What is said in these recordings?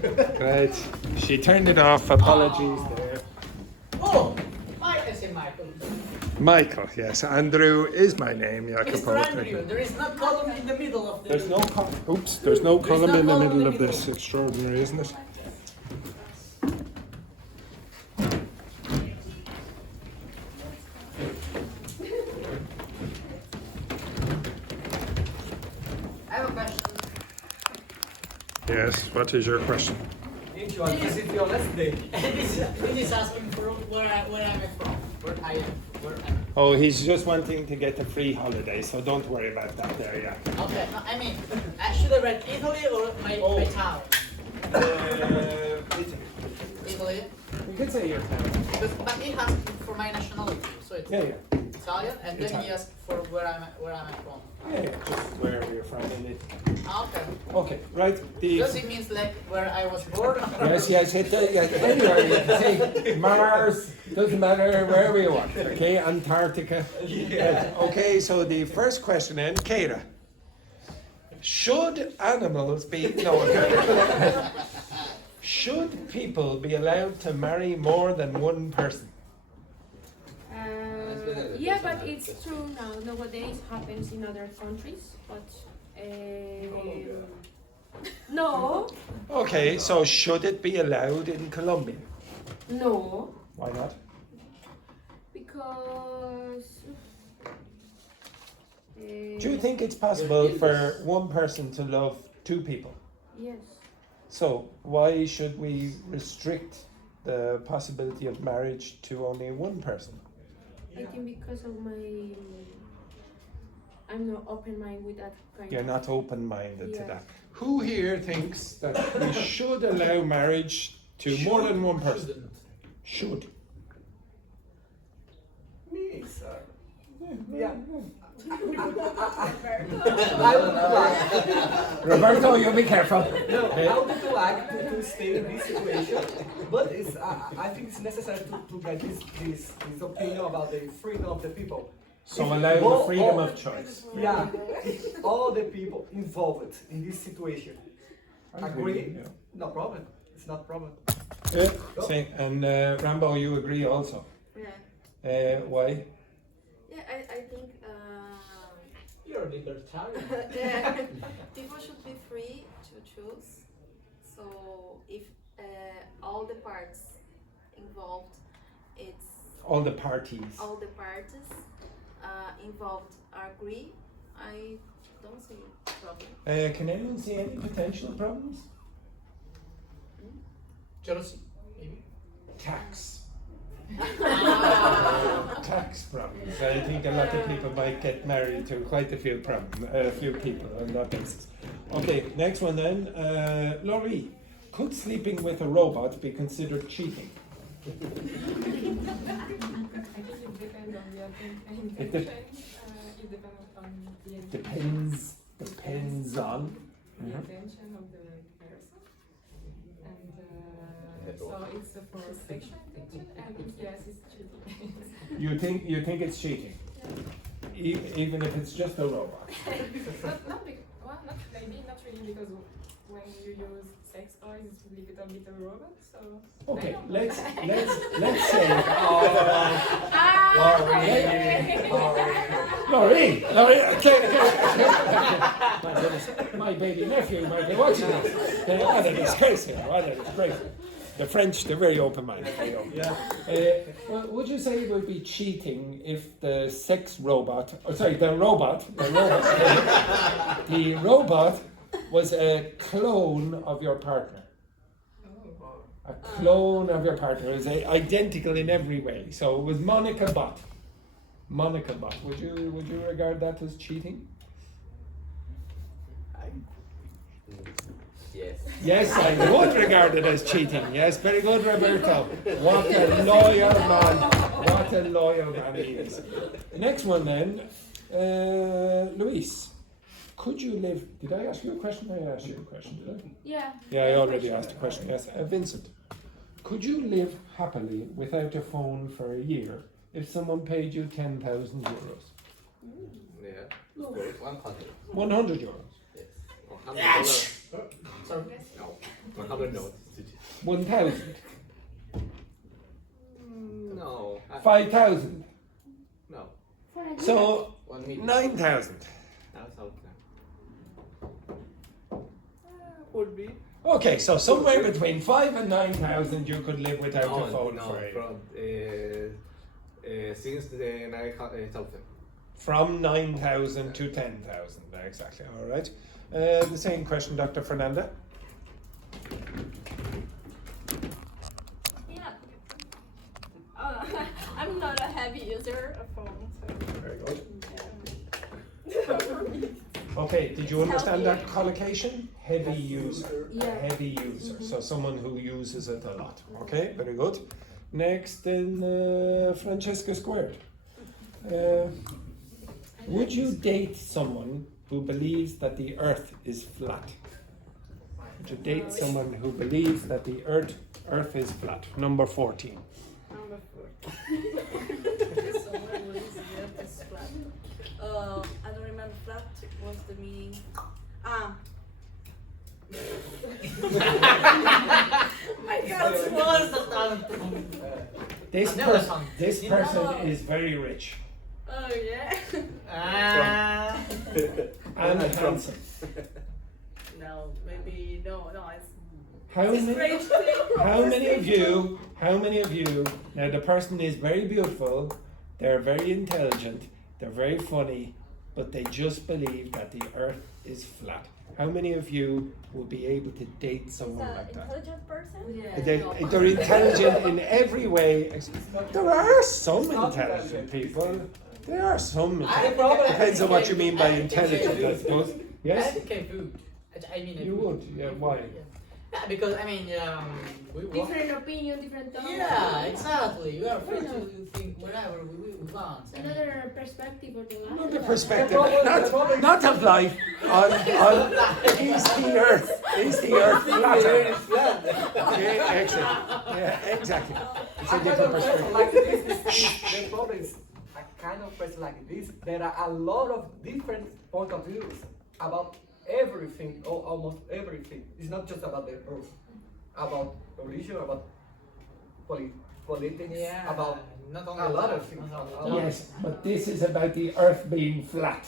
Great. She turned it off. Apologies there. Oh, I say Michael. Michael, yes. Andrew is my name, Jacopo. Mr. Andrew, there is no column in the middle of the... There's no there's no column in the column middle of this. Extraordinary, isn't it? I have a question. Yes, what is your question? Is it your last day? This is asking for where I'm from. Where I am. Oh, he's just wanting to get a free holiday, so don't worry about that there, yeah. Okay, no, I mean, should I write Italy or my town? Italy? You could say your town. But he asked for my nationality, so it's Italian, and then he asked for where I'm from. Yeah, just wherever you're from in it. Okay. Okay, right. Does it mean like where I was born? Yes, it does. Anywhere you can say Mars, doesn't matter wherever you want. Okay, Antarctica. Yeah. Okay, so the first question then, Keira. Should animals be should people be allowed to marry more than one person? Yeah, but it's true now. Nowadays happens in other countries, but no. Okay, so should it be allowed in Colombia? No, Why not? because. Do you think it's possible for one person to love two people? Yes. So why should we restrict the possibility of marriage to only one person? I think because of my. I'm not open-minded with that kind You're of. not open-minded to Yeah. that. Who here thinks that we should allow marriage to more than one person? Should. Me, sir. Yeah. I would like. Roberto, you be careful. No, I would like to stay in this situation, but I think it's necessary to get this opinion about the freedom of the people. So If allow the all- freedom all- of choice. Yeah, if all the people involved in this situation agree, Yeah. no problem. It's not problem. And Rambo, you agree also? Yeah, Why? yeah. I think You're a libertarian. yeah, people should be free to choose. So if all the parts involved, it's All the parties. all the parties involved agree. I don't see a problem. Can anyone see any potential problems? Jealousy, maybe. Tax. Tax problems. I think a lot of people might get married to quite a few people on that basis. Okay, next one then. Laurie, could sleeping with a robot be considered cheating? I think it depends on the intention. It depends on the intention. Depends on. The intention of the person. And so it's for sexual activity, and yes, it's cheating. You think it's cheating? Even if it's just a robot? not maybe not really, because when you use sex toys, it's a little bit a robot. So Okay, I don't know. let's say. Laurie, okay. My goodness, my baby nephew might be watching this. What a disgrace here! What a disgrace. The French, they're very open-minded. Yeah. Well, would you say it would be cheating if the the robot was a clone of your partner? A clone of your partner. It was identical in every way. So it was Monica Bot. Monica Bot. Would you regard that as cheating? Yes. Yes, I would regard it as cheating. Yes, very good, Roberto. What a loyal man. What a loyal man he is. Next one then, Luis. Could you live? Did I ask you a question? I asked you a question, did I? Yeah. Yeah, I already asked a question. Yes, Vincent. Could you live happily without a phone for a year if someone paid you 10,000 euros? Yeah. Good. 100. 100 euros. Yes. $100. Sorry. No. 100 notes. 1,000. No. 5,000. No. So 1 million. 9,000. That's out there. Would be. Okay, so somewhere between 5 and 9,000 you could live without a phone for a year. From since the 9,000. From 9,000 to 10,000, exactly. All right. The same question, Dr. Fernanda. Yeah. I'm not a heavy user of phones. Very good. Okay, did you understand that collocation? Heavy user. Yeah. A heavy user. So someone who uses it a lot. Okay, very good. Next, then Francesca Squared. Would you date someone who believes that the earth is flat? Would you date someone who believes that the earth is flat? Number 14. Number 4. Someone who is the earth is flat. I don't remember flat. What's the meaning? My God, was the time. This person is very rich Oh yeah. and handsome. No, maybe no. It's How many of you, now the person is very beautiful, they're very intelligent, they're very funny, but they just believe that the earth is flat. How many of you will be able to date someone like that? Intelligent person? They're intelligent in every way. There are some intelligent people. There are some. Depends on what you mean by intelligent, I suppose. Yes? I think I would. I mean, I You would, yeah, why? Yeah, because I mean, we want. Different opinion, different thoughts. Yeah, exactly. We are free to think whatever we want. I mean, Another perspective of the life. Another perspective, not of life, on is the earth flatter? Yeah, excellent. Yeah, exactly. It's a different perspective. Like this, the problem is a kind of person like this. There are a lot of different point of views about everything, or almost everything. It's not just about the earth, about religion, about politics, yeah, about not only a lot that, of things. not only A lot of Yes, but this is about the earth being flat.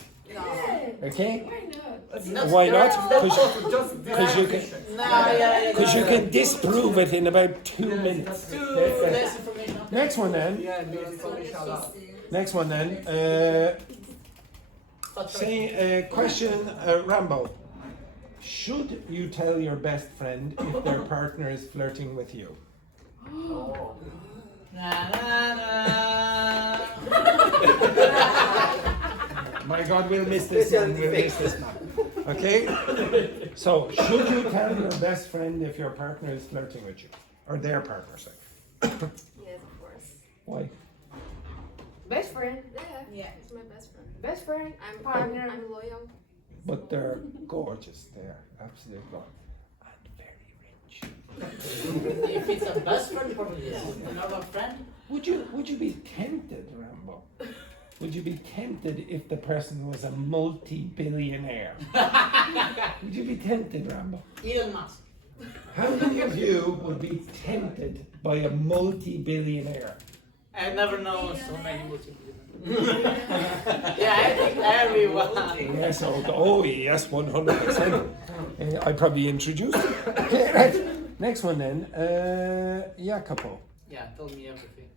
Okay? Why not? Not Why not? Just Because you can. Because you can disprove it in about 2 minutes. Too less information. Next one then. Yeah, this information a lot. Next one then. Say question, Rambo. Should you tell your best friend if their partner is flirting with you? Na, na, na. My God, we'll miss this one. We'll miss this one. Okay? So, should you tell your best friend if your partner is flirting with you? Or their partner, say. Yes, of course. Why? Best friend. Yeah, it's my best friend. Best friend. I'm loyal. But they're gorgeous. They're absolutely gorgeous. And very rich. If it's a best friend, probably yes. A normal friend, Would you be tempted, Rambo? Would you be tempted if the person was a multi-billionaire? Would you be tempted, Rambo? Elon Musk. How many of you would be tempted by a multi-billionaire? I never know so many multiple. Yeah, I think everyone. Yes, oh yes, 100%. I probably introduced you. Okay, right. Next one then, Jacopo. Yeah, tell me everything.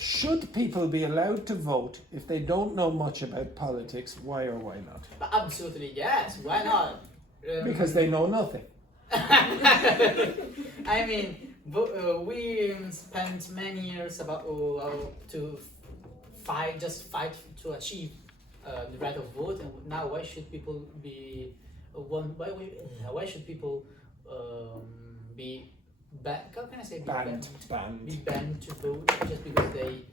Should people be allowed to vote if they don't know much about politics? Why or why not? Absolutely yes. Why not? Because they know nothing. I mean, we spent many years about to fight to achieve the right of vote, and now why should people be why should people be banned? How can I say Banned. Be banned to vote just because they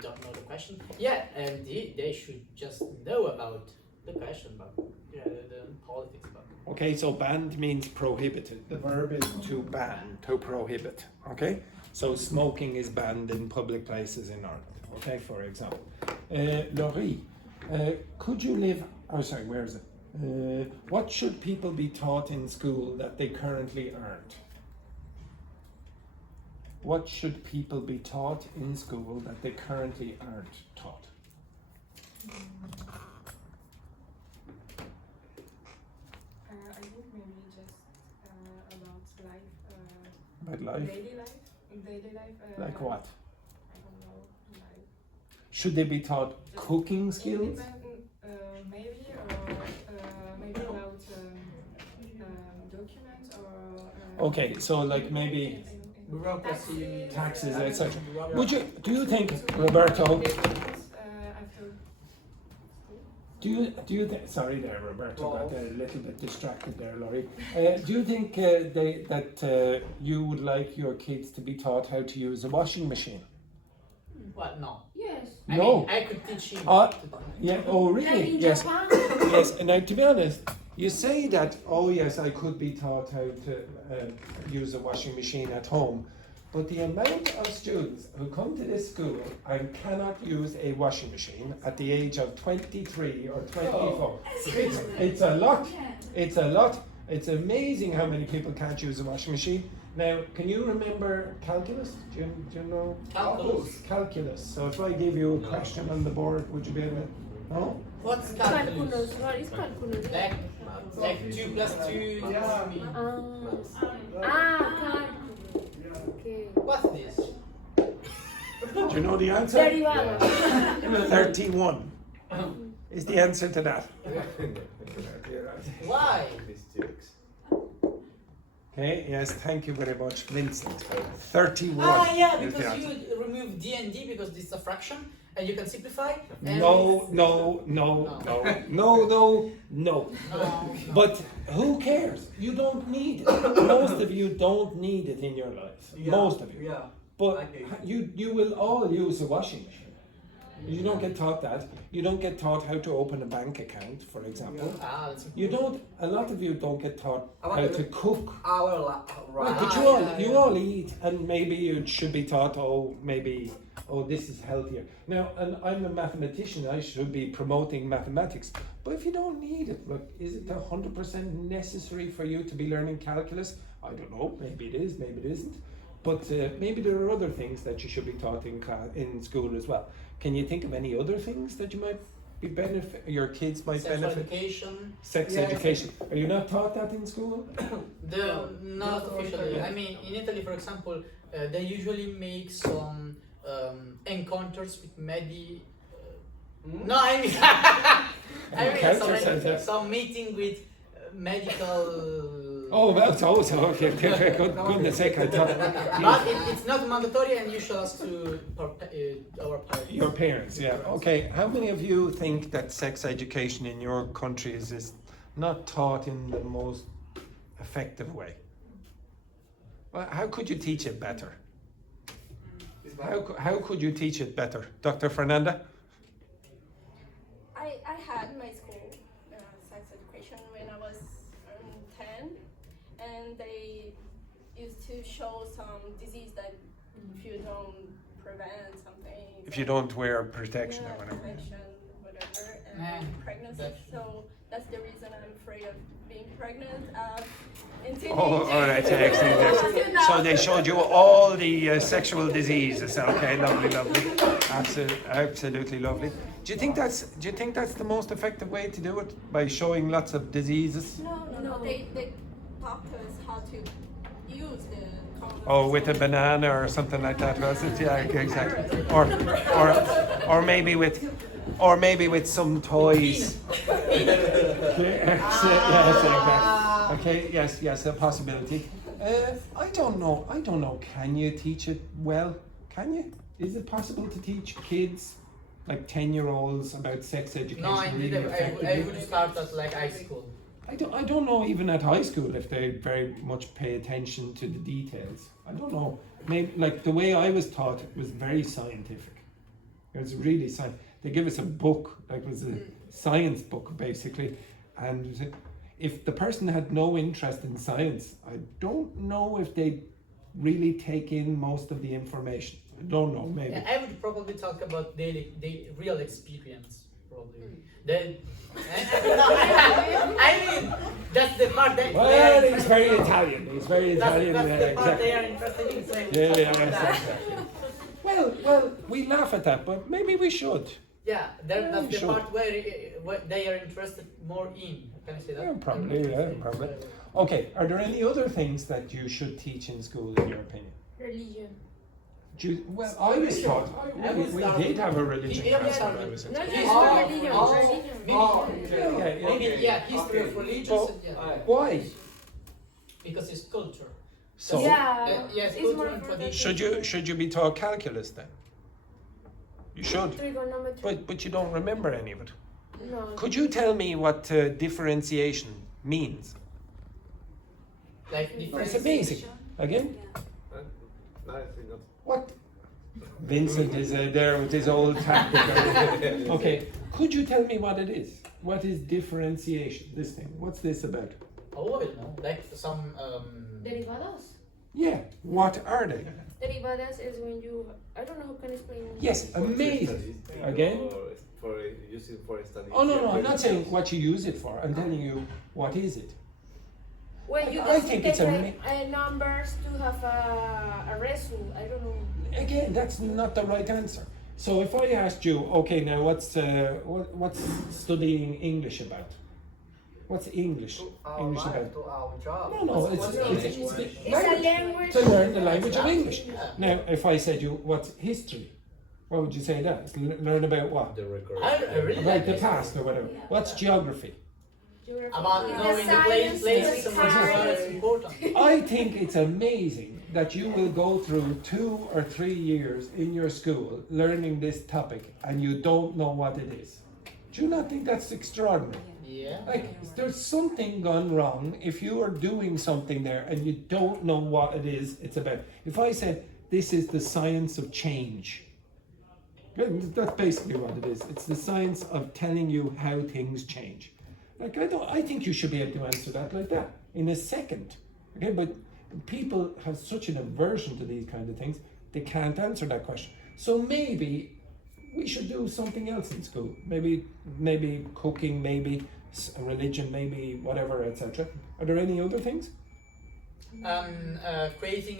don't know the question? Yeah, and they should just know about the question, about the politics about. Okay, so banned means prohibited. The verb is to ban, to prohibit. Okay, so smoking is banned in public places in Ireland. Okay, for example. Laurie, could you live? Oh, sorry, where is it? What should people be taught in school that they currently aren't? What should people be taught in school that they currently aren't taught? I think maybe just about life, About life? daily life. Daily life. Like what? I don't know. Like Should they be taught cooking skills? maybe, or maybe about documents or. Okay, so like maybe Bureaucracy. taxes, etc. Do you think, Roberto? Do you think? Sorry, there, Roberto, got a little bit distracted there, Laurie. Do you think that you would like your kids to be taught how to use a washing machine? What? No. Yes. I No. mean, I could teach him. Yeah. Oh, Like really? in Yes. Japan. Yes. And now, to be honest, you say that. Oh, yes, I could be taught how to use a washing machine at home, but the amount of students who come to this school and cannot use a washing machine at the age of 23 or 24, it's a lot. It's a lot. It's amazing how many people can't use a washing machine. Now, can you remember calculus? Do you know? Calculus. Calculus. So if I give you a question on the board, would you be able to? No? What's calculus? Calculus. What is calculus? Like 2 plus 2. Calculus. Okay. What's this? Do you know the answer? Derivado. 31 is the answer to that. Why? These jokes. Okay, yes, thank you very much, Vincent. 31. Ah, yeah, is the because answer. you would remove d and d because this is a fraction and you can simplify. And No. No. But who cares? You don't need it. Most of you don't need it in your life. Most of you. Yeah. But Okay. you will all use a washing machine. You don't get taught that. You don't get taught how to open a bank account, for example. Ah, that's You don't. A lot of you don't get taught About how the- to cook. Right. But you all eat, and maybe you should be taught. Oh, this is healthier. Now, and I'm a mathematician. I should be promoting mathematics. But if you don't need it, look, is it 100% necessary for you to be learning calculus? I don't know. Maybe it is. Maybe it isn't. But maybe there are other things that you should be taught in school as well. Can you think of any other things that you might be your kids might sexual benefit? education. Sex Yes. education. Are you not taught that in school? Not officially. I mean, in Italy, for example, they usually make some encounters with No, I mean, Encounters, some meeting with medical. Oh, well, so okay. Goodness sake, I thought But it's not mandatory, and you should ask to our parents. your parents. Yeah. Okay. How many of you think that sex education in your countries is not taught in the most effective way? Well, how could you teach it better? How could you teach it better, Dr. Fernanda? I had my school sex education when I was 10, and they used to show some disease that if you don't prevent something. If you don't wear protection yeah, or whatever. protection, whatever, and Yeah, pregnancy. that's- So that's the reason I'm afraid of being pregnant. In teenage. Oh, all right, excellent. So they showed you all the sexual diseases. Okay, lovely. Absolutely lovely. Do you think that's the most effective way to do it, by showing lots of diseases? No. They taught us how to use the condom. Oh, with a banana or something like that, was it? Yeah, okay, exactly. Or maybe with some toys. Okay, yes, a possibility. I don't know. Can you teach it well? Can you? Is it possible to teach kids, like 10-year-olds, about sex education? No, I really did. I effectively? would start at like high school. I don't know, even at high school, if they very much pay attention to the details. I don't know. Maybe, like, the way I was taught, it was very scientific. It was really science. They give us a book, like it was a science book basically, and if the person had no interest in science, I don't know if they really take in most of the information. I don't know, maybe. Yeah, I would probably talk about the real experience. probably. Then, no, I mean, that's the part that. Well, he's very Italian. He's very That's Italian. the part Exactly. they are interested in. So Yeah. Well, we laugh at that, but maybe we should. Yeah, that's the sure. part where they are interested more in. Can I say that? Yeah, probably. Okay, are there any other things that you should teach in school, in your opinion? Religion. Well, I was taught, we did have a religion Yeah, class yeah. when I was in Not school. just religion, religion. Maybe history of religions. Yeah. Why? Because it's culture. So, Yeah, Yes, it's culture more and for the tradition. should you be taught calculus then? You should, trigonometry. but you don't remember any of it. No. Could you tell me what differentiation means? Like It's amazing. Again? No, I think not. What? Vincent is there with his old tactic. Okay, could you tell me what it is? What is differentiation? This thing. What's this about? Oh, I don't know. Like some. Derivadas. Yeah. What are they? Derivadas is when you. I don't know how can I explain. Yes, amazing. Again? For using for study. Oh no, I'm not saying what you use it for. I'm telling you what is it. When you I just think take it's numbers to have a result. I don't know. Again, that's not the right answer. So if I asked you, okay, now what's studying English about? What's English? English about? To our job. No, it's a language. to learn the language of English. Now, if I said you, what's history? What would you say that? It's learn about what? The record. I really About like the it. past or whatever. What's geography? About knowing the places and where it's important. I think it's amazing that you will go through 2 or 3 years in your school learning this topic and you don't know what it is. Do you not think that's extraordinary? Yeah. Like, there's something gone wrong if you are doing something there and you don't know what it is it's about. If I said, this is the science of change, that's basically what it is. It's the science of telling you how things change. Like, I think you should be able to answer that like that in a second. Okay, but people have such an aversion to these kind of things, they can't answer that question. So maybe we should do something else in school. Maybe cooking, maybe religion, maybe whatever, etc. Are there any other things? Creating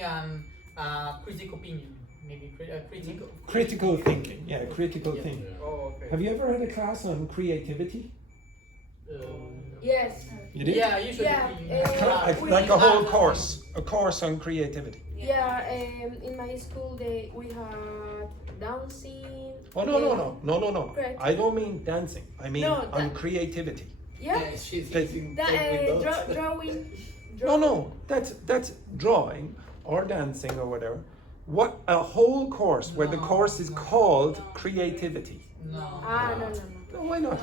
critical opinion. Maybe critical. Critical thinking. Yeah, critical Yeah. thinking. Oh, okay. Have you ever had a class on creativity? Yes. You did? Yeah, usually. Yeah, Like a whole course, a course on creativity. Yeah. In my school, we had dancing. Oh no. Correct. I don't mean dancing. I mean No, on creativity. Yeah. She's That- using Drawing. No, that's drawing or dancing or whatever. What a whole course where the course is called creativity. No. No. No, why not?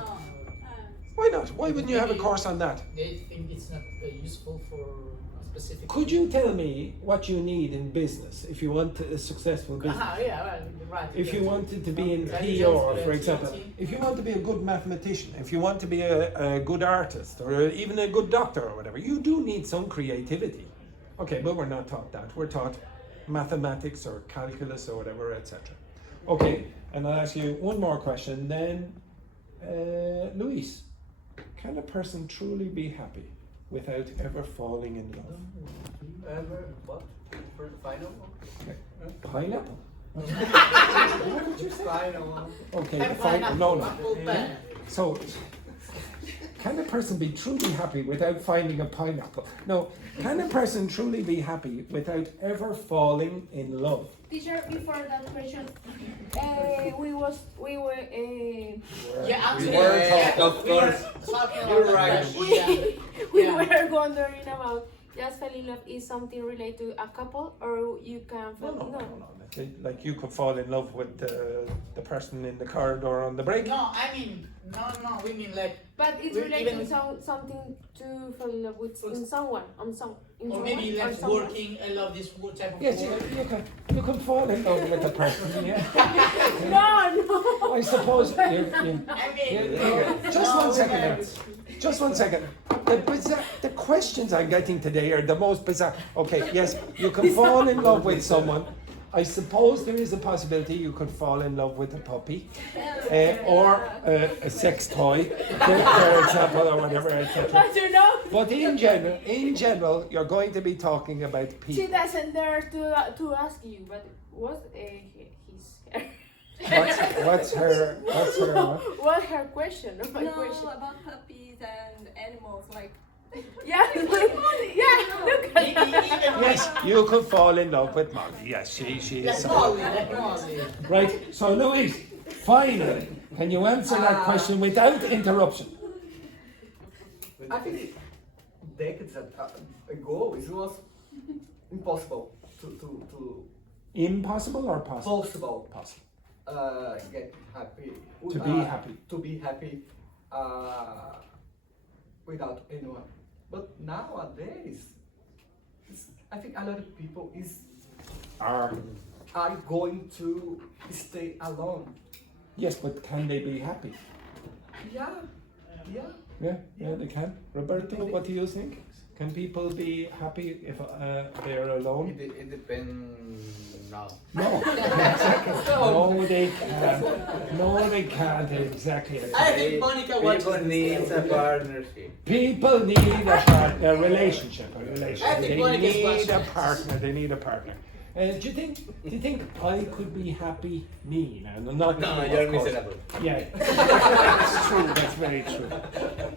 Why not? Why wouldn't you have a course on that? They think it's not useful for a specific. Could you tell me what you need in business if you want a successful business? Yeah, right. If you wanted to be in Intelligence, PR, for example, creativity. if you want to be a good mathematician, if you want to be a good artist or even a good doctor or whatever, you do need some creativity. Okay, but we're not taught that. We're taught mathematics or calculus or whatever, etc. Okay, and I'll ask you one more question then. Luis, can a person truly be happy without ever falling in love? Ever what? For the final one? Pineapple? What did you say? Final one. Okay, the final. No. Apple pen. So, can a person be truly happy without finding a pineapple? No, can a person truly be happy without ever falling in love? Teacher, before that question, we were. Yeah, actually. Of course. You're right. We were wondering about just fall in love is something related to a couple, or you can fall No. Like you could fall in love with the person in the corridor on the break. No, I mean, no, we mean like. But it's we- related even- to something to fall in love with in someone, Or someone, maybe or like someone. working, I love this type of Yes, work. you can fall in love with a person. Yeah. No. I suppose you I mean, just one second. There. Just one second. The questions I'm getting today are the most bizarre. Okay, yes, you can fall in love with someone, I suppose there is a possibility you could fall in love with a puppy or a sex toy, for example, or whatever, etc. But you know, But in general, you're going to be talking about she people. doesn't dare to ask you, but what his What's her? What's her question? My No, question. about puppies and animals, like Yeah, look at that. Yes, you could fall in love with Molly. Yes, she is. Right. So, Louise, finally, can you answer that question without interruption? I think decades ago it was impossible to Impossible or possible? possible Possible. get happy To be happy. to be happy without anyone. But nowadays, I think a lot of people are going to stay alone. Yes, but can they be happy? Yeah. Yeah, they can. Roberto, what do you think? Can people be happy if they're alone? It depends. No. No. No, they can't. No, they can't. Exactly. I think Monica watches People need a partnership. People need a partner, a relationship. I think They Monica's need watching a this. partner. They need a partner. Do you think I could be happy? Me, no, not No, you, you're of course. miserable. Yeah, that's true. That's very true.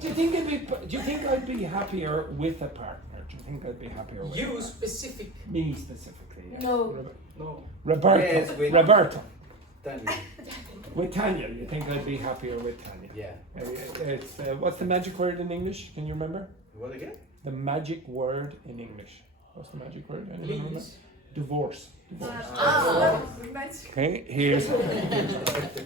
Do you think I'd be happier with a partner? Do you think I'd be happier with a You partner? specific. Me specifically? Yes. No. No. Roberto. Yes, with- Roberto. Tanya. With Tanya, you think I'd be happier with Tanya? Yeah. It's what's the magic word in English? Can you remember? What again? The magic word in English. What's the magic word? Anyone remember? Please. Divorce. Divorce. That's Okay, here's.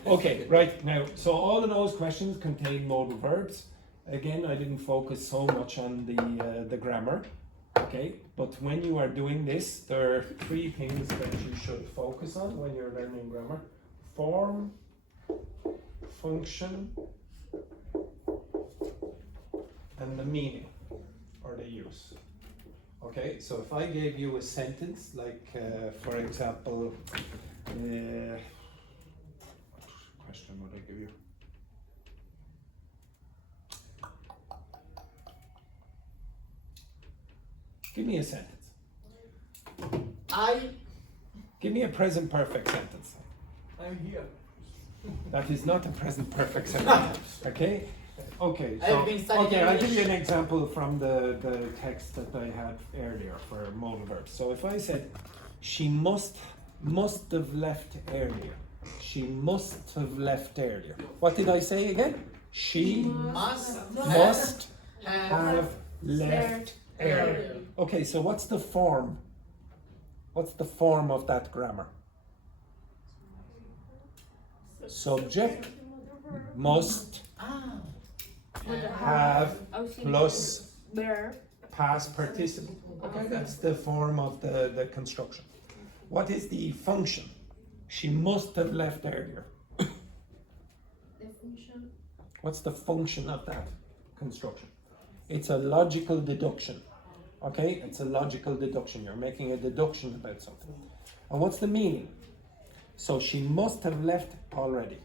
Okay, right now. So all of those questions contain modal verbs. Again, I didn't focus so much on the grammar. Okay, but when you are doing this, there are three things that you should focus on when you're learning grammar: form, function, and the meaning or the use. Okay, so if I gave you a sentence, like for example, what question would I give you? Give me a sentence. Give me a present perfect sentence. I'm here. That is not a present perfect sentence. Okay? Okay, so I've been studying okay, I'll give you English. an example from the text that I had earlier for modal verbs. So if I said she must have left earlier. She must have left earlier. What did I say again? She must have left earlier. Okay, so what's the form? What's the form of that grammar? Subject must have plus Where? past participle. Okay, that's the form of the construction. What is the function? She must have left earlier. The function. What's the function of that construction? It's a logical deduction. Okay, it's a logical deduction. You're making a deduction about something. And what's the meaning? So she must have left already.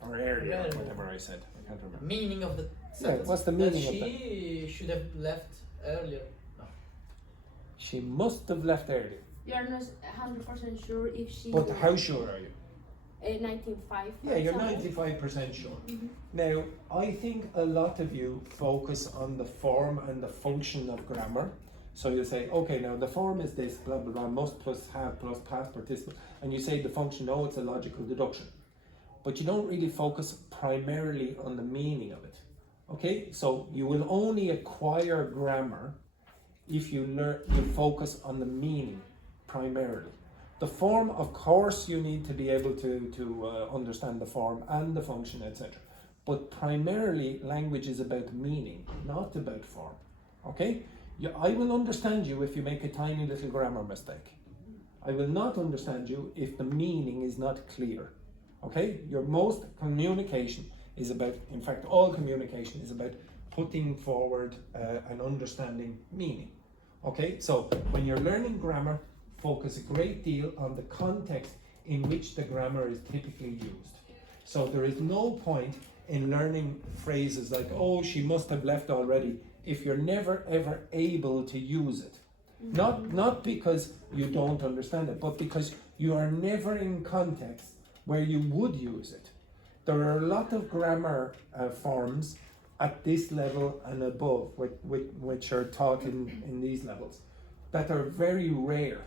Or earlier, Earlier. whatever I said. I can't remember. Meaning of the Yeah, sentence. what's the meaning of that? She should have left earlier. No. She must have left earlier. You're not 100% sure if she. But how sure are you? 95. Yeah, you're 95% sure. Now, I think a lot of you focus on the form and the function of grammar. So you say, okay, now the form is this, blah, blah, blah, must plus have plus past participle. And you say the function, no, it's a logical deduction. But you don't really focus primarily on the meaning of it. Okay, so you will only acquire grammar if you focus on the meaning primarily. The form, of course, you need to be able to understand the form and the function, etc. But primarily, language is about meaning, not about form. Okay? I will understand you if you make a tiny little grammar mistake. I will not understand you if the meaning is not clear. Okay? Your most communication is about, in fact, all communication is about putting forward and understanding meaning. Okay? So, when you're learning grammar, focus a great deal on the context in which the grammar is typically used. So there is no point in learning phrases like, oh, she must have left already, if you're never ever able to use it. Not because you don't understand it, but because you are never in context where you would use it. There are a lot of grammar forms at this level and above, which are taught in these levels, that are very rare.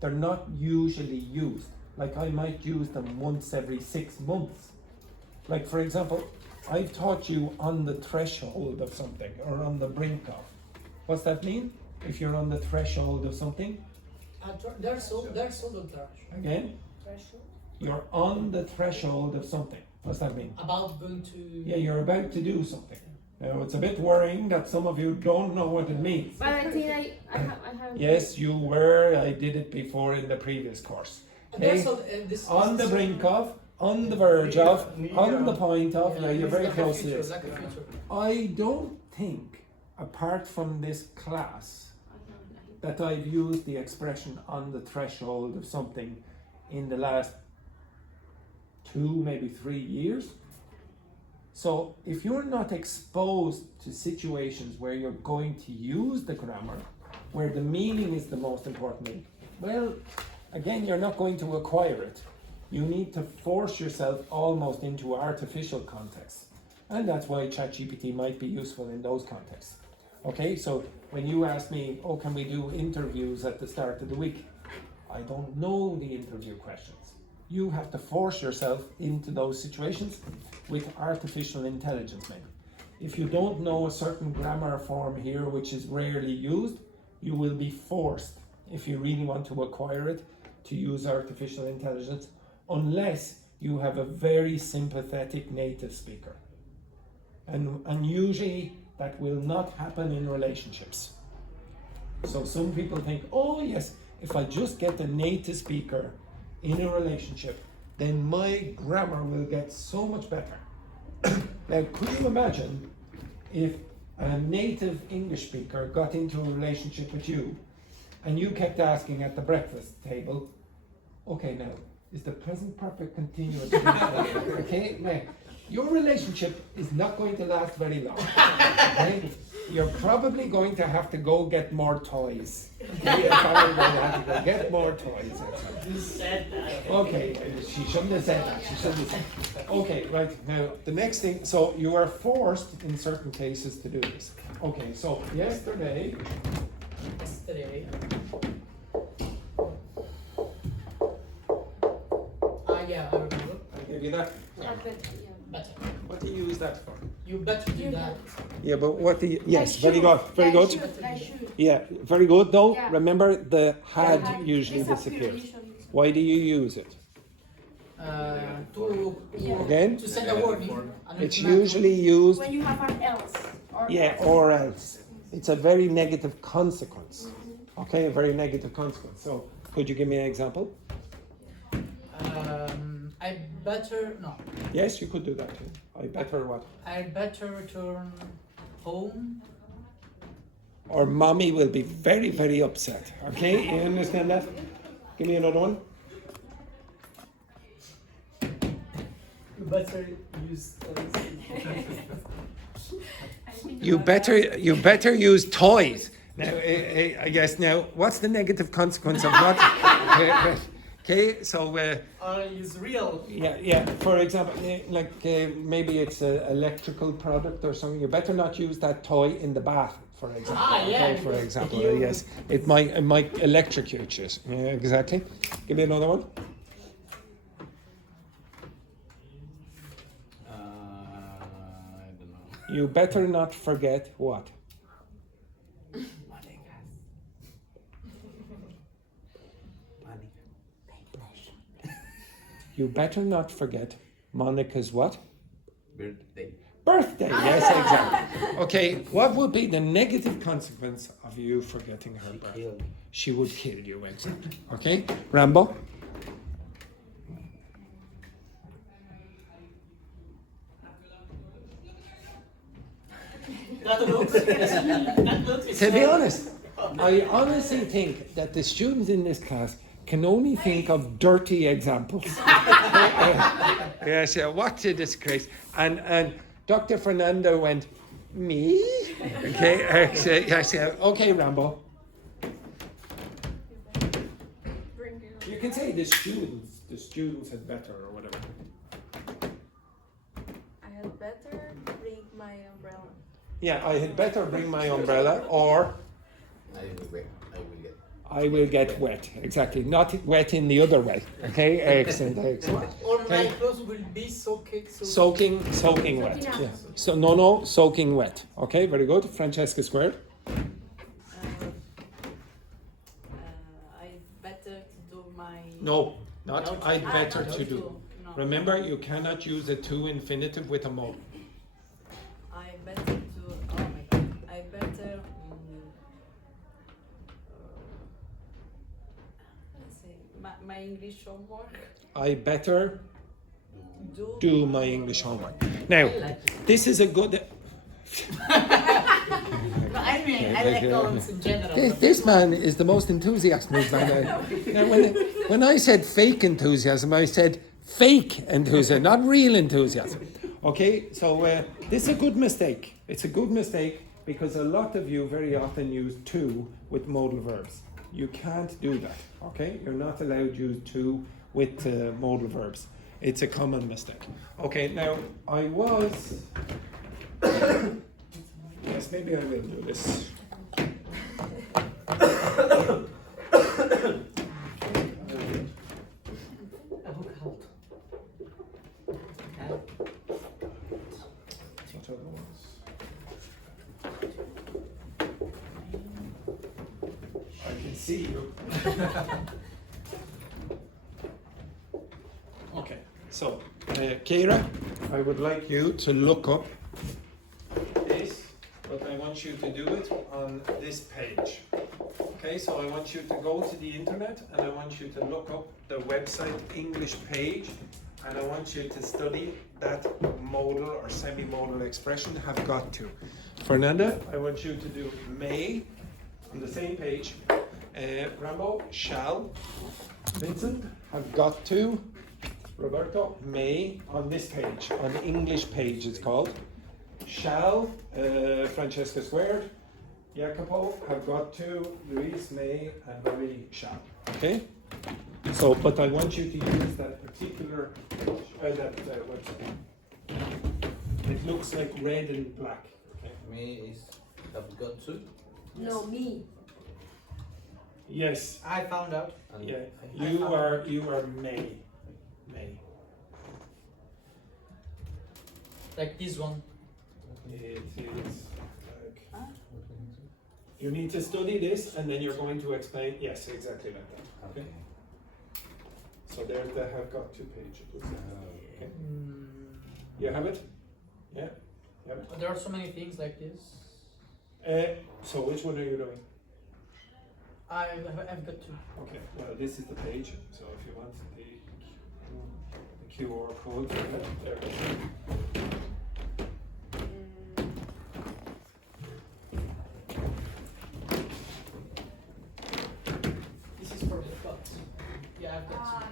They're not usually used. Like I might use them once every 6 months. Like for example, I've taught you on the threshold of something or on the brink of. What's that mean? If you're on the threshold of something? There's so the Again? threshold. You're on the threshold of something. What's that mean? About going to. Yeah, you're about to do something. Now it's a bit worrying that some of you don't know what it means. But I think I have. Yes, you were. I did it before in the previous course. Okay? On the brink of, on the verge of, on the point of. Yeah, you're very close to this. I don't think, apart from this class, that I've used the expression on the threshold of something in the last 2, maybe 3 years. So if you're not exposed to situations where you're going to use the grammar, where the meaning is the most important thing, well, again, you're not going to acquire it. You need to force yourself almost into artificial contexts. And that's why ChatGPT might be useful in those contexts. Okay, so when you ask me, oh, can we do interviews at the start of the week? I don't know the interview questions. You have to force yourself into those situations with artificial intelligence, maybe. If you don't know a certain grammar form here, which is rarely used, you will be forced, if you really want to acquire it, to use artificial intelligence, unless you have a very sympathetic native speaker. And usually that will not happen in relationships. So some people think, oh yes, if I just get a native speaker in a relationship, then my grammar will get so much better. Now, could you imagine if a native English speaker got into a relationship with you and you kept asking at the breakfast table, okay, now, is the present perfect continuous? Okay, now, your relationship is not going to last very long. Okay? You're probably going to have to go get more toys. Okay? You're probably going to have to go get more toys. You said that. Okay, she shouldn't have said that. She shouldn't have said that. Okay, right, now the next thing, so you are forced in certain cases to do this. Okay, so yesterday. Yeah, I remember. I gave you that. Better. What do you use that for? You better do that. Yeah, but what do you, yes, very good, very good. I should. Yeah, very good though. Yeah. Remember the had Had usually disappear disappears. usually. Why do you use it? Again? To send a warning. It's usually used, When you have an else. Or yeah, or else. It's a very negative consequence. Okay, a very negative consequence. So, could you give me an example? I better no. Yes, you could do that too. I better what? I better return home. Or mommy will be very, very upset. Okay, you understand that? Give me another one. You better use. You better use toys. Now, I guess now, what's the negative consequence of what? Okay, so Use real. yeah. For example, like maybe it's an electrical product or something. You better not use that toy in the bath, for example. Yeah. Okay, for example, yes, it might electrocute you. Yeah, exactly. Give me another one. I don't know. You better not forget what? You better not forget Monica's what? Birthday. Birthday, yes, exactly. Okay, what would be the negative consequence of you forgetting her birthday? She would kill you, exactly. Okay, Rambo? That looks. To be honest, I honestly think that the students in this class can only think of dirty examples. Yes, yeah, what a disgrace. And Dr. Fernando went, me? Okay, yes, yeah. Okay, Rambo. You can say the students had better or whatever. I had better bring my umbrella. Yeah, I had better bring my umbrella, or I will get wet. Exactly, not wet in the other way. Okay, excellent, excellent. All my Okay. clothes will be soaking. Soaking wet. Yeah. So no, soaking wet. Okay, very good. Francesca squared. I better to do my. No, not No, I'd better not to do. No. Remember, you cannot use a to infinitive with a mode. I better to. Oh my god. I better. Let's see. My English homework. I better Do my English homework. Now, this is a good. No, I mean, I like columns in general. This man is the most enthusiastic man. Now, when I said fake enthusiasm, I said fake enthusiasm, not real enthusiasm. Okay, so this is a good mistake. It's a good mistake because a lot of you very often use to with modal verbs. You can't do that. Okay, you're not allowed to use to with modal verbs. It's a common mistake. Okay, now I was. Yes, maybe I will do this. I can see you. Okay, so Kira, I would like you to look up this, but I want you to do it on this page. Okay, so I want you to go to the internet and I want you to look up the website English page and I want you to study that modal or semi-modal expression, have got to. Fernanda, I want you to do may on the same page. Rambo, shall. Vincent, have got to. Roberto, may on this page, on the English page it's called. Shall, Francesca squared. Jacopo, have got to. Luis, may, and Marie, shall. Okay? So, but I want you to use that particular website. It looks like red and black. Okay? Me is have got to. No, me. Yes. I found out. And Yeah. You are may. May. Like this one. It is like, you need to study this and then you're going to explain. Yes, exactly like that. Okay. So there's the have got to page. It looks like that. Okay. You have it? Yeah. You have it? There are so many things like this. So which one are you doing? I've got to. Okay. Well, this is the page. So if you want the QR code for that, there it is. This is for the got. Yeah, I've got to.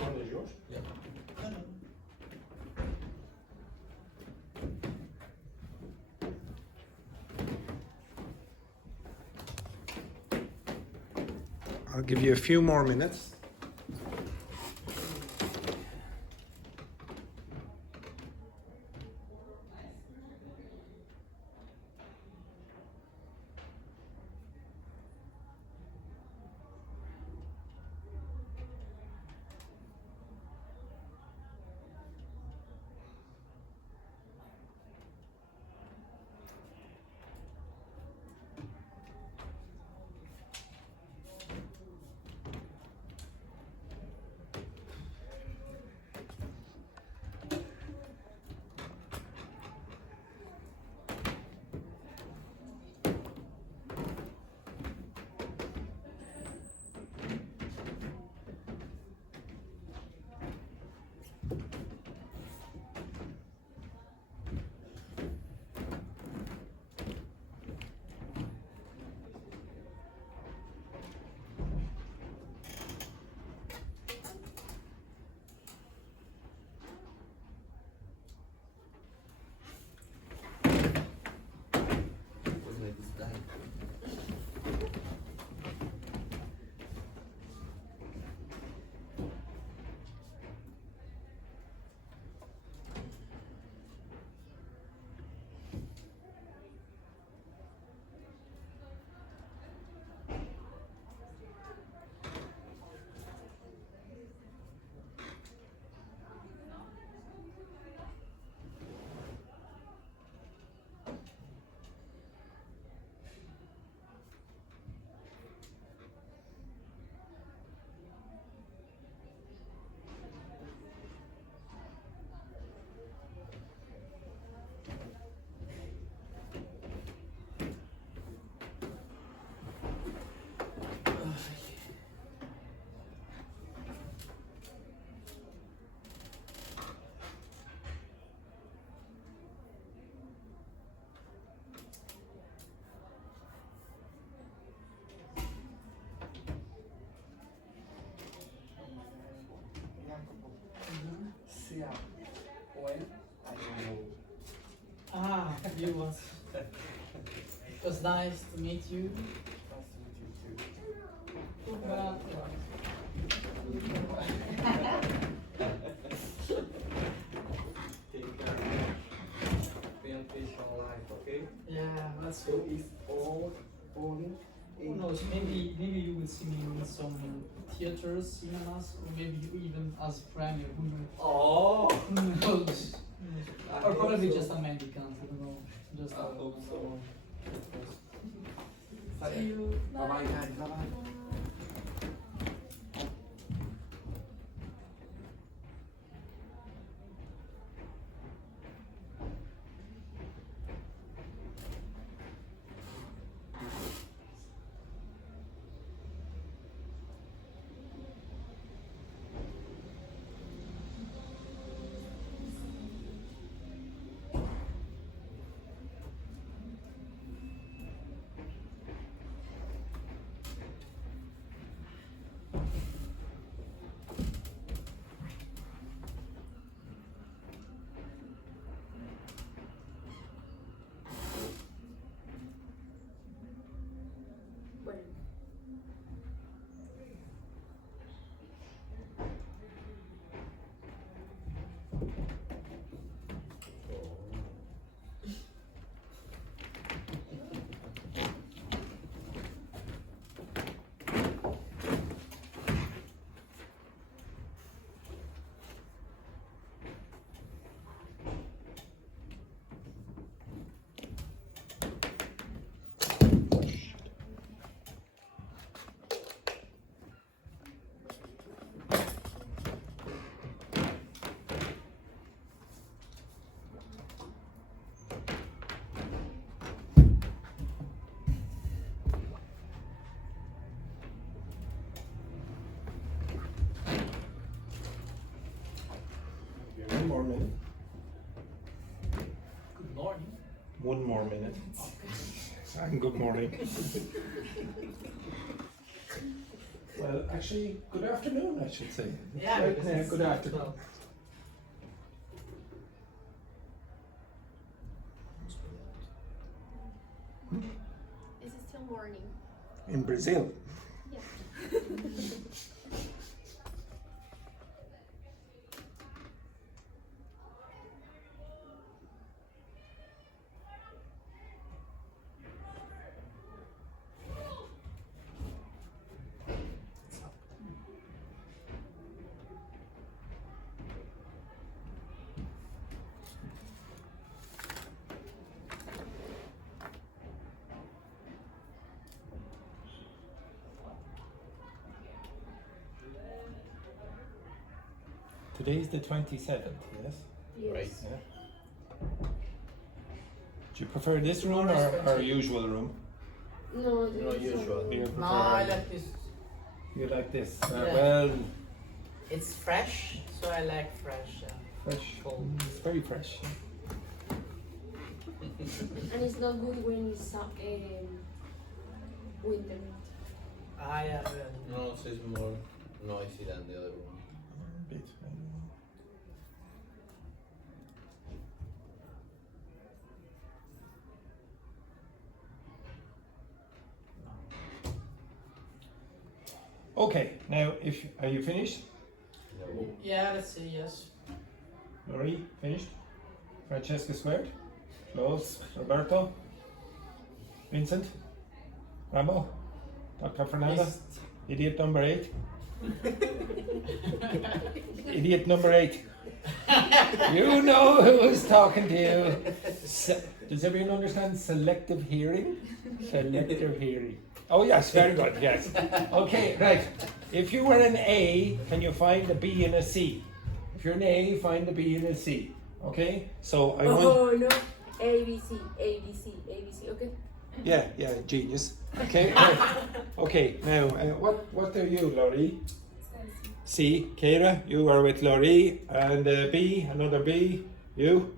One is yours. I'll give you a few more minutes. Yeah. When? I don't know. Ah, you was. It was nice to meet you. Nice to meet you too. But, Take care. Be patient life, okay? yeah, that's So good. it's all on Who knows? Maybe you will see me in some theaters, cinemas, or maybe even as premier. Who knows? Oh! Who knows? I Or hope probably so. just Americans. I don't know. Just I hope so. See you. Bye bye, guys. Bye bye. Bueno. One more minute. Good morning. One more minute. And good morning. Well, actually, good afternoon, I should say. Yeah, Right because now, it's good afternoon. 12. Is it still morning? In Brazil. Yeah. Today is the 27th, yes? Right. Yeah. Do you prefer this room or our usual room? No, No, this is usual. You No, prefer I like this. You like this? Yeah. Well, It's fresh, so I like fresh. fresh. Cold. It's very fresh. and it's not good when it's winter. Yeah. No, so it's more noisy than the other one. Bit. Okay, now if are you finished? No. Yeah, let's see, yes. Laurie, finished? Francesca squared? Close. Roberto? Vincent? Rambo? Dr. Fernanda? Yes. Idiot number 8? Idiot number 8. You know who's talking to you. Does everyone understand selective hearing? Selective hearing. Oh yes, very good, yes. Okay, right. If you were an A, can you find a B and a C? If you're an A, find a B and a C. Okay? So I want... Oh no, A B C A B C A B C. Okay. Yeah, genius. Okay, right. Okay, now, what are you, Laurie? C. Kira, you are with Laurie. And B, another B. You?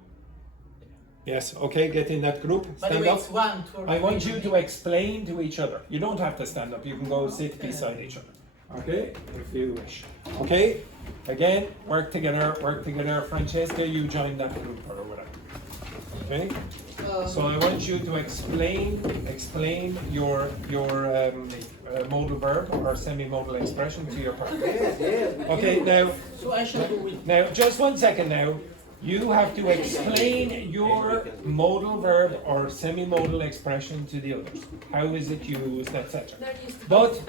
Yes, okay, get in that group. By the Stand way, up. it's 1, 2, or I want 3, you to explain to each other. You don't have to stand up, you can go sit beside each other. Okay, if you wish. Okay, again, work together. Francesca, you join that group or whatever. Okay. So I want you to explain your modal verb or semi-modal expression to your partner. Okay, now. So I shall do it. Now, just 1 second now. You have to explain your modal verb or semi-modal expression to the others. How is it used, etc. But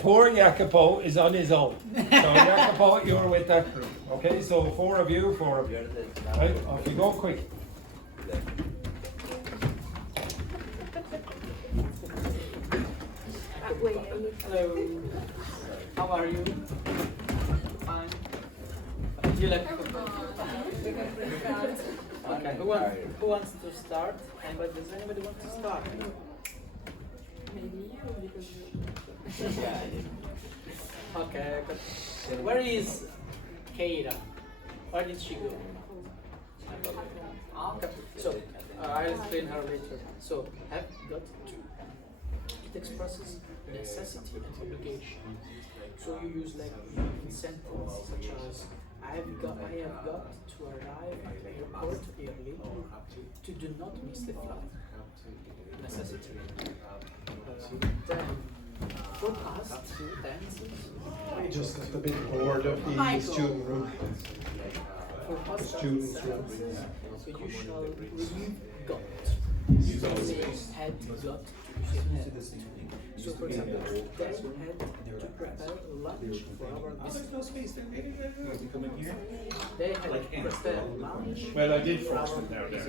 poor Jacopo is on his own. So Jacopo, you're with that group. Okay, so four of you. Right, off you go, quick. Wait, I need Hello. How are you? Fine. You like? Okay. Who wants to start? Does anybody want to start? Maybe you, because Okay. But where is Keira? Where did she go? Okay. So I'll explain her later. So have got to. It expresses necessity and obligation. So you use like in sentences such as I have got to arrive at the airport early to do not miss the flight. Necessity. Then for past tenses. I just got a bit bored of the student room. For past Students' tenses, so you shall remove got. You So say had got to. So for example, Dad had to prepare lunch for our visitors. They had to prepare lunch. Well, I did force them down there.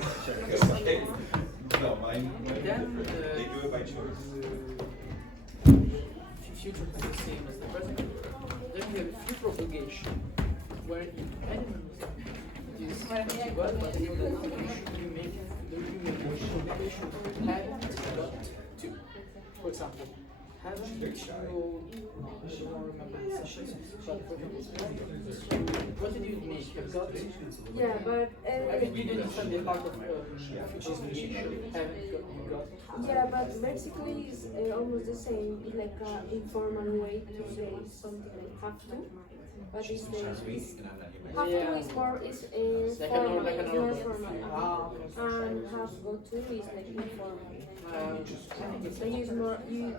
No, mine. Then They do it by choice. future is the same as the present. Then we have future obligation, where in animals is well, but you know that you make the obligation have got to. For example, haven't you, I don't remember the sessions, but for example, what did you make? Have got to? Yeah, but I mean, you didn't understand the part of future obligation, haven't got. yeah, but basically it's almost the same. It's like an informal way to say something like have to, but it's the have to is more formal, like an it's more order. formal, and have go to is like informal. So you use more you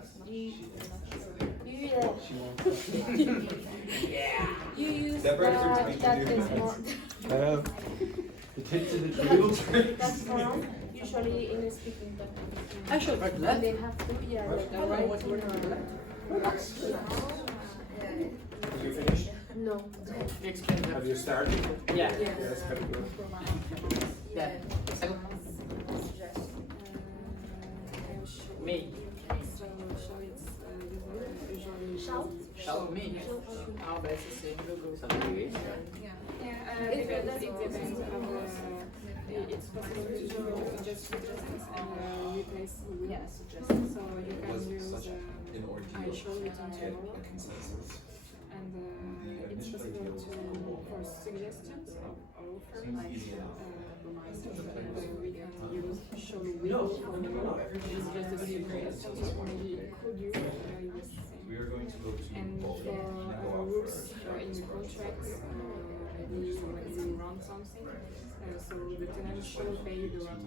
use that is more The tips of the tools. that's form usually in a speaking document. I shall write And that. they have to, yeah, like a writing Have you finished? no. Explain that. Have you started? Yeah. Yes, very good. Yeah. Second. Me. so shall it's usually Shall me. Oh, that's the same logo. because it depends on it's possible to just suggestions and replace with so you can use I show it on table and it's possible to for suggestions of offer we can use show will for it's just the same suggestions maybe could you use the same. We are going to go to And for rules in the contracts, maybe when you run something, so the tenant should pay the rent.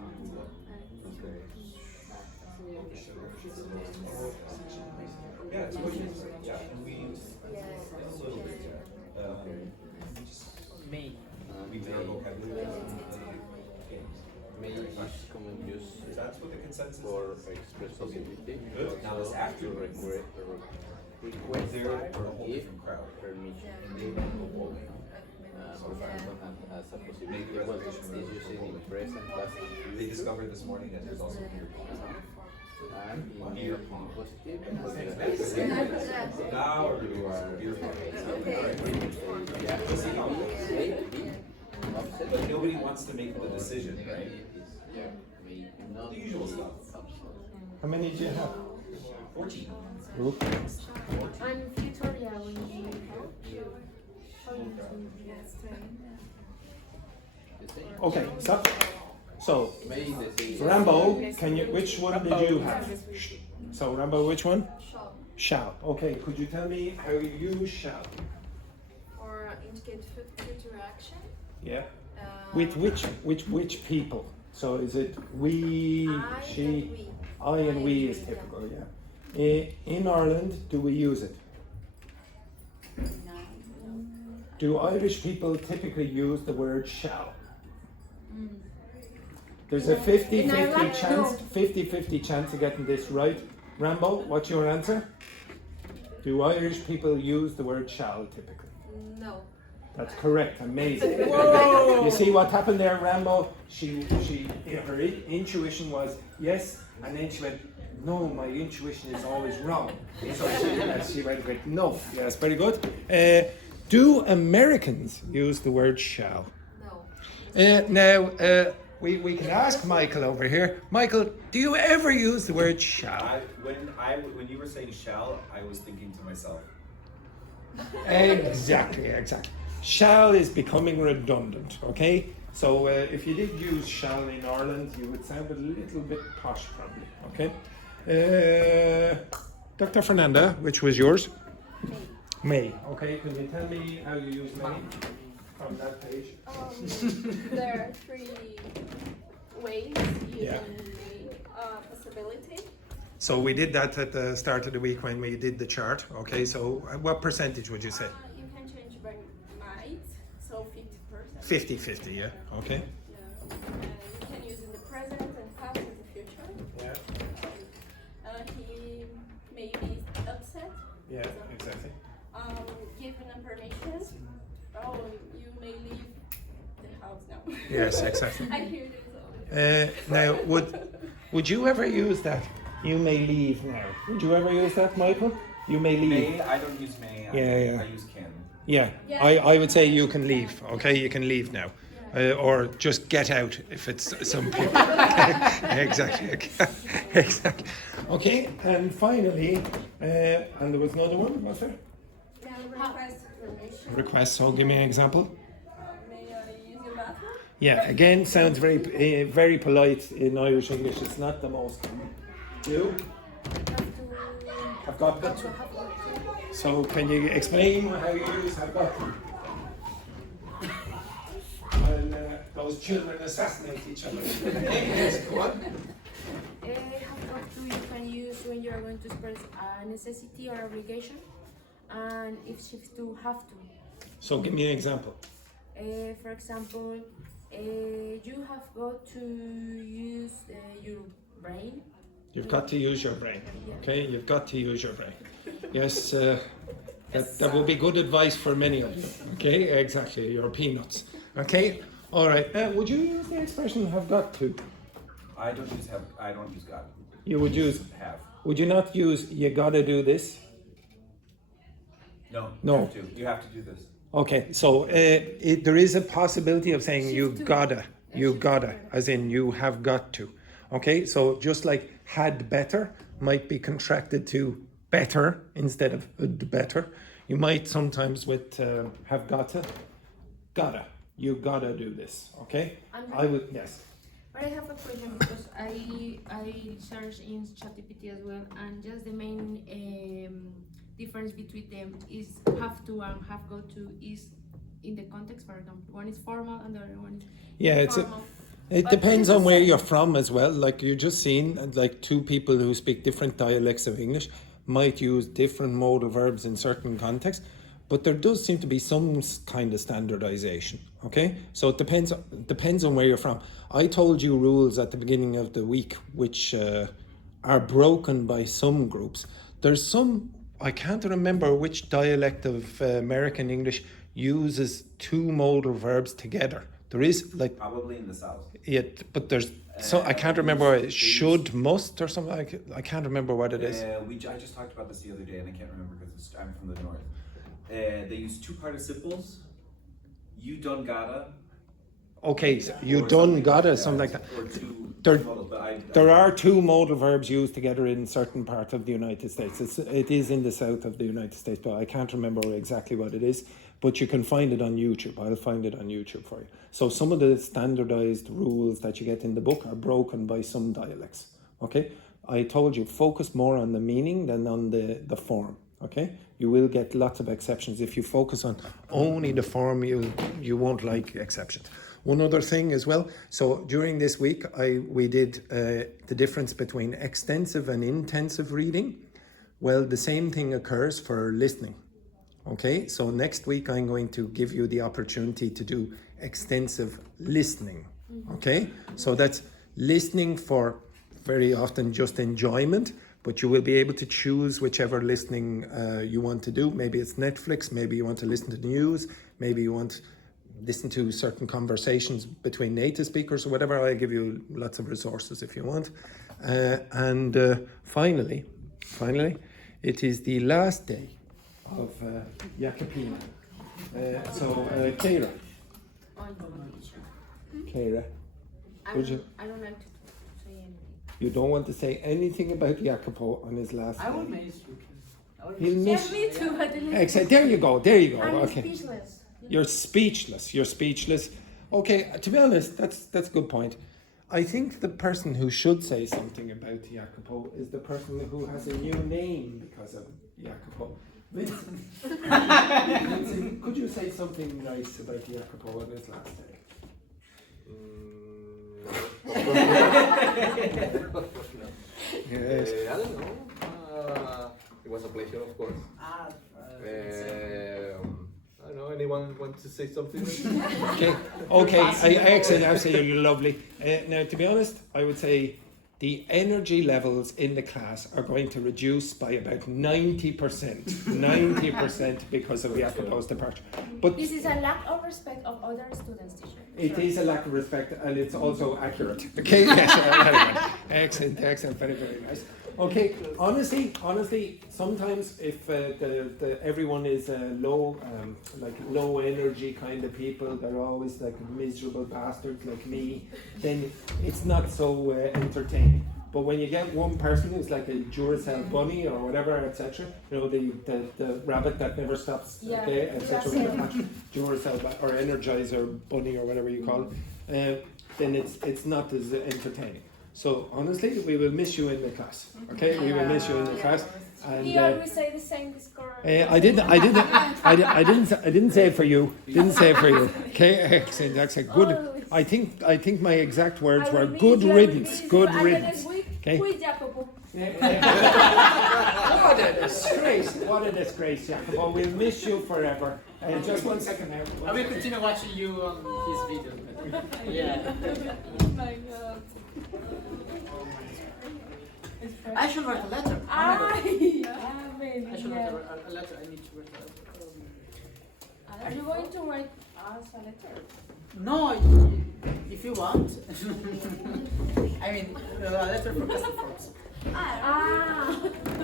Yeah, it's what you yeah, and we a little bit. Me. We made our vocabulary. May is common use That's what the consensus for is. express possibility. Good. Now it's after to request There are a whole if different crowd. permission. For example, as a possibility, Maybe well, reservation is using in present past They discovered this morning that there's also beer pong. and in Beer in pong. positive. Now we're You are doing beer pong. yeah, Let's see how it goes. A, B, offset. But nobody wants to make the decision, right? Yeah, may not The usual be stuff. offset. How many do you have? 14. Group. And future, yeah, when you have The same. Okay, stop. So, May the same. Rambo, can you? Which one did you have? So Rambo, which one? Shall. Okay, could you tell me how you use shall? Or indicate future action. Yeah. Uh, With which people? So is it we, I she? and we. I and we is yeah. typical, yeah. In Ireland, do we use it? Do Irish people typically use the word shall? There's a 50-50 chance, 50-50 chance of getting this right. Rambo, what's your answer? Do Irish people use the word shall typically? No. That's correct. Amazing. You see what happened there, Rambo? Her intuition was yes, and then she went, no, my intuition is always wrong. So she went with no. Yes, very good. Do Americans use the word shall? No. Now, we can ask Michael over here. Michael, do you ever use the word shall? When you were saying shall, I was thinking to myself. Exactly. Shall is becoming redundant, okay? So if you did use shall in Ireland, you would sound a little bit posh probably, okay? Dr. Fernanda, which was yours? May. Okay, can you tell me how you use may from that page? There are 3 ways using Yeah. the possibility. So we did that at the start of the week when we did the chart, okay? So what percentage would you say? You can change by might, so 50%. 50-50, yeah, okay. Yeah. And you can use in the present and past and the future. Yeah, He may be upset. yeah, exactly. Given a permission. Oh, you may leave the house now. Yes, exactly. I hear this all the time. Now, would you ever use that? You may leave now. Would you ever use that, Michael? You may leave. May, I don't use may. Yeah. I use can. Yeah, I would say you can leave. Okay, you can leave now. Or just get out if it's some people. Exactly. Exactly. Okay, and finally, and there was another one, was there? Yeah, request permission. Request, so give me an example. May I use your bathroom? Yeah, again, sounds very polite in Irish English. It's not the most common. You? Have got to. So can you explain how you use have got to? When those children assassinate each other. Yes, go on. Have got to you can use when you are going to express a necessity or obligation, and if shifts to have to. So give me an example. For example, you have got to use your brain. You've got to use your brain. Okay, you've got to use your brain. Yes, that will be good advice for many of you. Okay, exactly. Your peanuts. Okay, all right. Would you use the expression "have got to"? I don't use have. I don't use got. You would use have. Would you not use "you gotta do this"? No. No. You have to. You have to do this. Okay, so there is a possibility of saying you gotta, as in you have got to. Okay, so just like had better might be contracted to better instead of better. You might sometimes with have gotta, you gotta do this. Okay, I would, yes. But I have a question because I searched in ChatGPT as well, and just the main difference between them is have to and have got to is in the context. For example, one is formal and the other one is informal. It depends on where you're from as well. Like you're just seeing, like two people who speak different dialects of English might use different modal verbs in certain contexts, but there does seem to be some kind of standardization. Okay, so it depends on where you're from. I told you rules at the beginning of the week which are broken by some groups. There's some, I can't remember which dialect of American English uses two modal verbs together. There is like probably in the south. Yeah, but there's so I can't remember. Should, must, or something. I can't remember what it is. I just talked about this the other day, and I can't remember because I'm from the north. They use two participles. You done gotta. Okay, so you done gotta, something like that. Or two. There are two modal verbs used together in certain parts of the United States. It is in the south of the United States, but I can't remember exactly what it is. But you can find it on YouTube. I'll find it on YouTube for you. So some of the standardized rules that you get in the book are broken by some dialects. Okay, I told you, focus more on the meaning than on the form, okay? You will get lots of exceptions. If you focus on only the form, you won't like exceptions. One other thing as well, so during this week, we did the difference between extensive and intensive reading. Well, the same thing occurs for listening, okay? So next week, I'm going to give you the opportunity to do extensive listening, okay? So that's listening for very often just enjoyment, but you will be able to choose whichever listening you want to do. Maybe it's Netflix, maybe you want to listen to the news, maybe you want to listen to certain conversations between native speakers or whatever. I'll give you lots of resources if you want. And finally, it is the last day of Jacopina. Keira. Keira, I would you? don't like to say anything. You don't want to say anything about Jacopo on his last day. I will miss you. He'll miss Yeah, me too, but Excellent. There you go. I'm Okay. speechless. You're speechless. Okay, to be honest, that's a good point. I think the person who should say something about Jacopo is the person who has a new name because of Jacopo. Vincent, could you say something nice about Jacopo on his last day? Yes. I don't know. It was a pleasure, of course. I don't know. Anyone want to say something? Okay. I actually now say you're lovely. Now, to be honest, I would say the energy levels in the class are going to reduce by about 90%. 90% because of Jacopo's departure. But This is a lack of respect of other students, teacher. it is a lack of respect, and it's also accurate. Okay, yes, very good. Excellent, very, very nice. Okay, honestly, sometimes if everyone is low energy kind of people, they're always like miserable bastards like me, then it's not so entertaining. But when you get one person who's like a Duracell bunny or whatever, etc., you know, the rabbit that never stops, Yeah. okay, etc., Duracell or Energizer bunny or whatever you call it, then it's not as entertaining. So honestly, we will miss you in the class. Okay, we will miss you in the class. And He always say the same score. I didn't say it for you. Didn't say it for you. Okay, excellent. That's a good. I think my exact words were good riddance. Good riddance. Okay. With Jacopo. What a disgrace! What a disgrace, Jacopo. We'll miss you forever. Just one second now. I will continue watching you on his video. Yeah. Oh my god. I should write a letter. Maybe. I should Yeah. write a letter. I need to write a letter. Are you going to write us a letter? No, if you want. I mean, a letter for custom forms.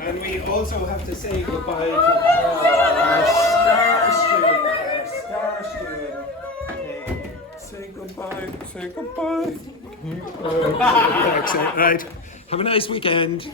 And we also have to say goodbye to our star student. Okay. Say goodbye. Say goodbye. Excellent. Right. Have a nice weekend.